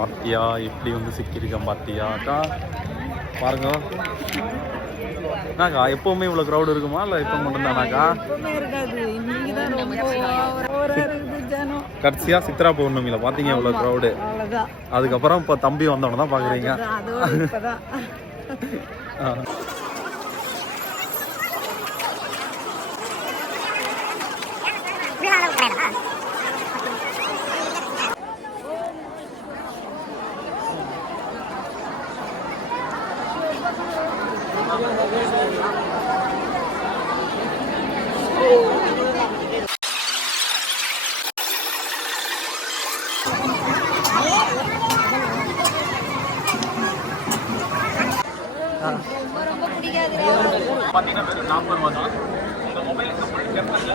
பாத்தியா எப்படி வந்து சிக்கியிருக்கேன் பாத்தியாக்கா பாருங்க. என்னக்கா எப்பவுமே இவ்வளோ க்ரௌட் இருக்குமா இல்லை இப்போ மட்டும்தானாக்கா? கடைசியாக சித்ரா பௌர்ணமியில் பார்த்தீங்க இவ்வளோ க்ரௌடு. அதுக்கப்புறம் இப்போ தம்பி வந்தவன தான் பார்க்குறீங்க. பார்த்தீங்கன்னா வெறும் 40 ரூபா தான். இந்த மொபைலுக்கு ஃபுல் டெம்பரில்